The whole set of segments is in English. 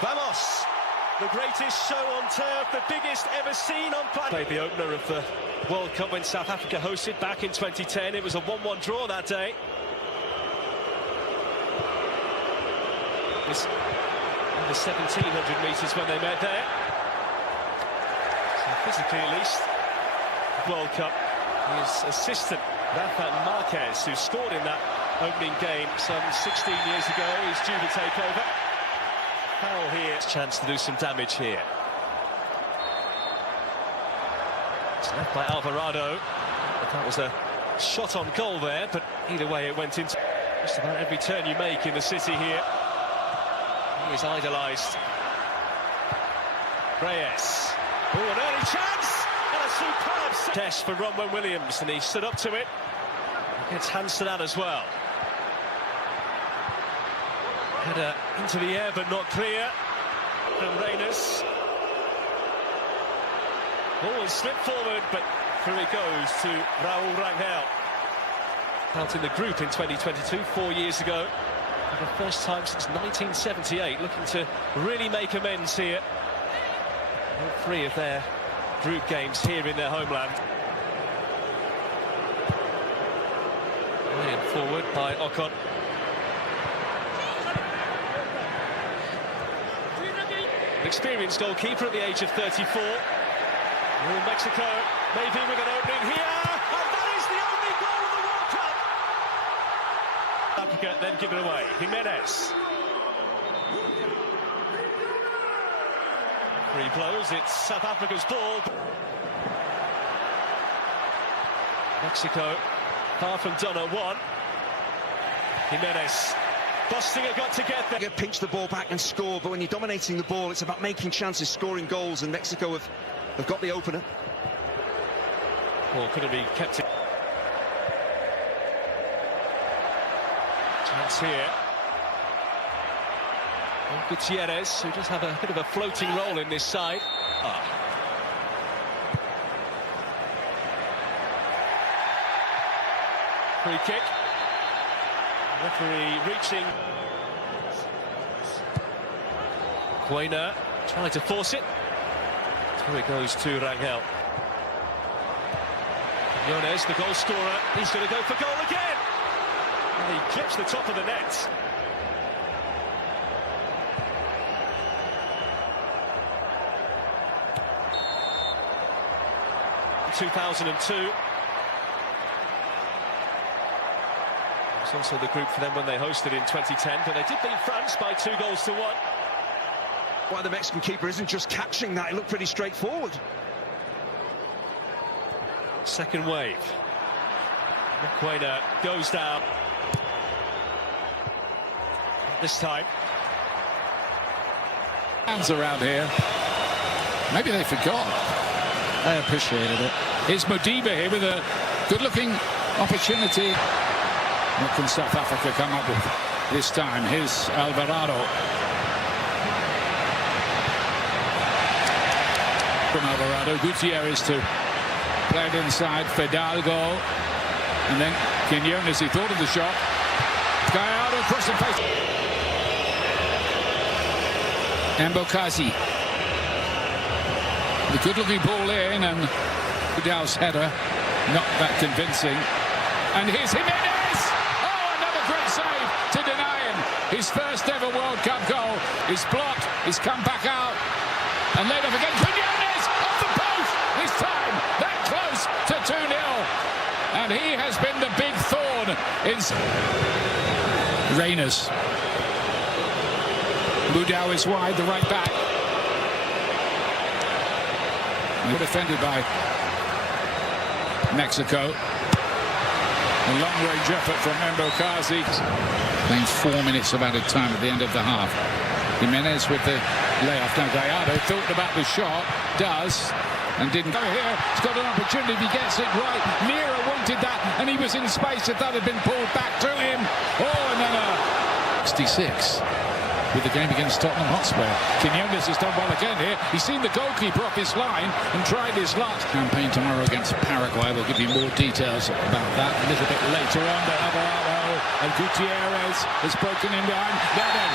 Vamos! The greatest show on turf, the biggest ever seen on planet. Played the opener of the World Cup when South Africa hosted back in 2010. It was a 1-1 draw that day. It's over 1,700 metres when they met there. So physically at least, World Cup. His assistant, Rafa Marquez, who scored in that opening game some 16 years ago, is due to take over. Foul here. Chance to do some damage here. It's left by Alvarado. That was a shot on goal there, but either way it went into just about every turn you make in the city here. He is idolised. Reyes. Oh, an early chance! And a superb test for Ronwen Williams, and he stood up to it. He gets hands to that as well. Header into the air, but not clear. From Reyes. Ball will slip forward, but through it goes to Raul Rangel. Out in the group in 2022, 4 years ago. For the first time since 1978, looking to really make amends here. All three of their group games here in their homeland. Playing forward by Ocon. Experienced goalkeeper at the age of 34. Mexico maybe with an opening here, and that is the only goal of the World Cup. Afica then give it away. Jimenez. Free blows. It's South Africa's ball. Mexico far from done at one. Jimenez. Bostinger got to get there. Pinch the ball back and score, but when you're dominating the ball, it's about making chances, scoring goals, and Mexico have got the opener. Ball couldn't be kept in. Chance here. And Gutierrez, who does have a bit of a floating role in this side. Free kick. Referee reaching. Quainer trying to force it. Through it goes to Rangel. Jones, the goal scorer, he's going to go for goal again. And he clips the top of the net. In 2002. It was also the group for them when they hosted in 2010, but they did beat France by 2-1. Why the Mexican keeper isn't just catching that, it looked pretty straightforward. Second wave. McQuainer goes down. This time. Hands around here. Maybe they forgot. I appreciated it. Here's Modiba here with a good-looking opportunity. What can South Africa come up with this time? Here's Alvarado. From Alvarado, Gutierrez to play it inside, Fidalgo. And then Quinones, he thought of the shot. Gallardo across the face. Mbokazi. The good-looking ball in, and Vidal's header, not that convincing. And here's Jimenez! Oh, another great save to deny him. His first ever World Cup goal is blocked. He's come back out and laid off again. Quinones off the post this time. That close to 2-0. And he has been the big thorn in Reyes. Budau is wide, the right back. Good defended by Mexico. A long-range effort from Mbokazi. Playing 4 minutes of added time at the end of the half. Jimenez with the layoff. Now Gallardo thought about the shot, does, and didn't go here. He's got an opportunity if he gets it right. Mira wanted that, and he was in space if that had been pulled back to him. Oh, and then a 66. With the game against Tottenham Hotspur. Quinones has done well again here. He's seen the goalkeeper off his line and tried his luck. Campaign tomorrow against Paraguay. We'll give you more details about that a little bit later on. But Alvarado and Gutierrez has broken in behind. Now then.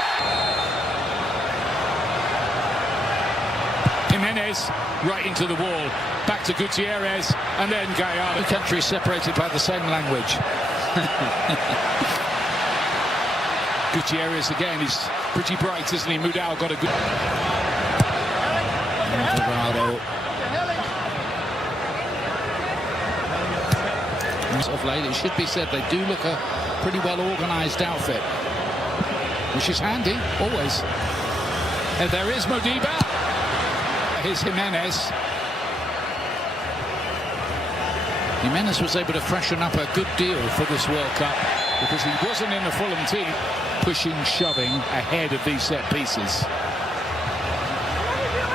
Jimenez right into the wall. Back to Gutierrez and then Gallardo. The country is separated by the same language. Gutierrez again, he's pretty bright, isn't he? Mudau got a good... Of late, it should be said, they do look a pretty well organised outfit, which is handy, always. And there is Modiba. Here's Jimenez. Jimenez was able to freshen up a good deal for this World Cup because he wasn't in the Fulham team. Pushing, shoving ahead of these set pieces.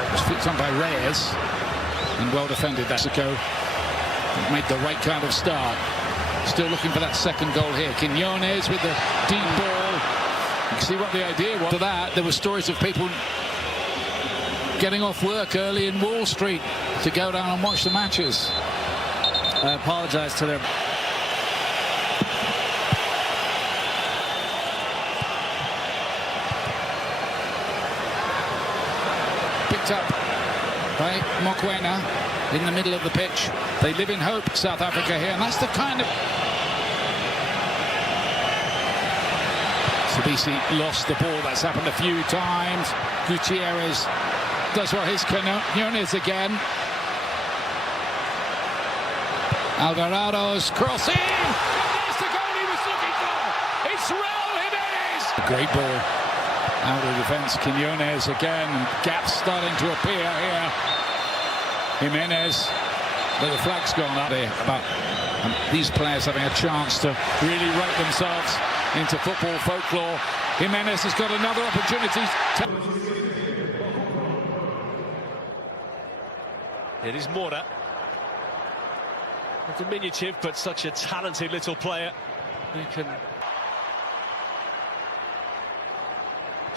It was flicked on by Reyes and well defended. Mexico made the right kind of start. Still looking for that second goal here. Quiñones with the deep ball. You can see what the idea was. For that, there were stories of people getting off work early in Wall Street to go down and watch the matches. I apologize to them. Picked up by Mokoena in the middle of the pitch. They live in hope, South Africa here, and that's the kind of... Sabisi lost the ball. That's happened a few times. Gutierrez does what his Quiñones again. Alvarado's crossing. There's the goal he was looking for. It's Raul Jimenez. Great ball. Out of defence, Quiñones again. Gaps starting to appear here. Jimenez. But the flag's gone up there about these players having a chance to really write themselves into football folklore. Jimenez has got another opportunity. It is Mora. A diminutive, but such a talented little player who can...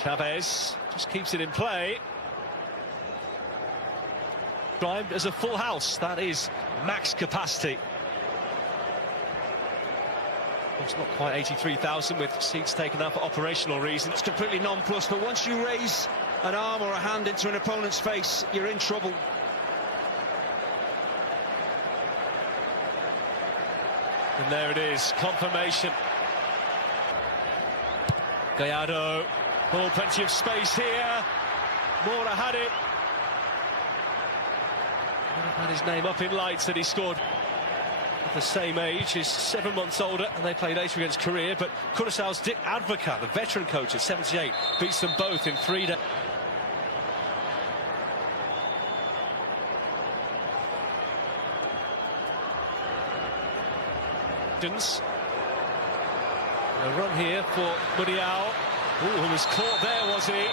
Chavez just keeps it in play. Described as a full house. That is max capacity. It's not quite 83,000 with seats taken up for operational reasons. It's completely nonplussed, but once you raise an arm or a hand into an opponent's face, you're in trouble. And there it is, confirmation. Gallardo. Oh, plenty of space here. Mora had it. Would have had his name up in lights that he scored. At the same age, he's 7 months older, and they played later against Korea. But Curaçao's Dick Advocat, the veteran coach at 78, beats them both in 3 days. A run here for Muriel. Oh, who was caught there, was he?